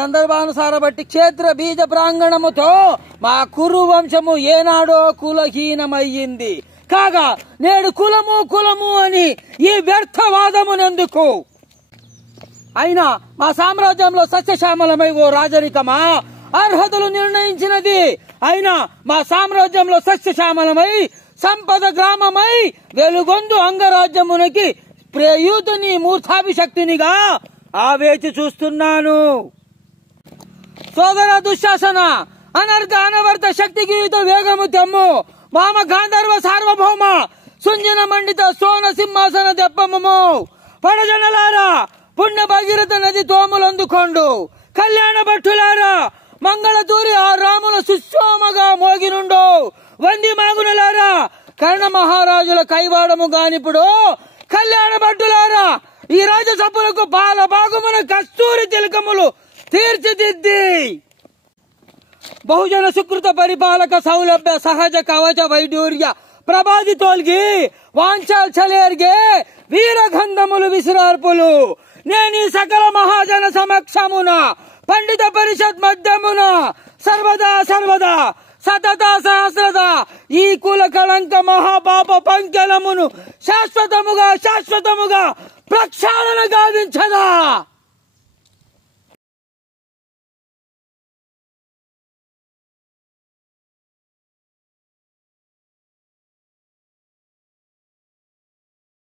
సందర్భానుసార బట్టి క్షేత్ర బీజ ప్రాంగణముతో మా కురు వంశము ఏనాడో కులహీనమయ్యింది కాగా నేడు కులము కులము అని ఈ వ్యర్థవాదమునందుకు అయినా మా సామ్రాజ్యంలో సస్యశ్యామలమై ఓ రాజరికమా అర్హతలు నిర్ణయించినది అయినా మా సామ్రాజ్యంలో సస్యశ్యామలమై సంపద గ్రామమై వెలుగొందు అంగరాజ్యమునకి ప్రేయూతుని మూర్ధాభిషక్తునిగా ఆవేచి చూస్తున్నాను. సోదర దుశ్శాసన అనర్ఘ అనవర్త శక్తిగీత వేగము తెమ్ము మామ గాంధర్వ సార్వభౌమ సుంజన మండిత సోన సింహాసన దెప్పము పడజనలారా పుణ్య భగీరథ నది తోములందుకోండు కళ్యాణ భట్టులారా మంగళతూరి ఆ రాముల సుశోమగా మోగినుండో వంది మాగునలారా కర్ణ మహారాజుల కైవాడము గానిప్పుడు కళ్యాణ భట్టులారా ఈ రాజసభలకు బాల భాగమున కస్తూరి తిలకములు తీర్చిదిద్ది బహుజన సుకృత పరిపాలక సౌలభ్య సహజ కవచ వైడూర్య ప్రభాది తోల్గి వాంఛాల్ చలేర్గే వీరగంధములు విసిరార్పులు నేను సకల మహాజన సమక్షమున పండిత పరిషత్ మధ్యమున సర్వదా సర్వదా సతత సహస్రద ఈ కుల కళంక మహాపాప పంకెలమును శాశ్వతముగా ప్రక్షాళన గావించదా.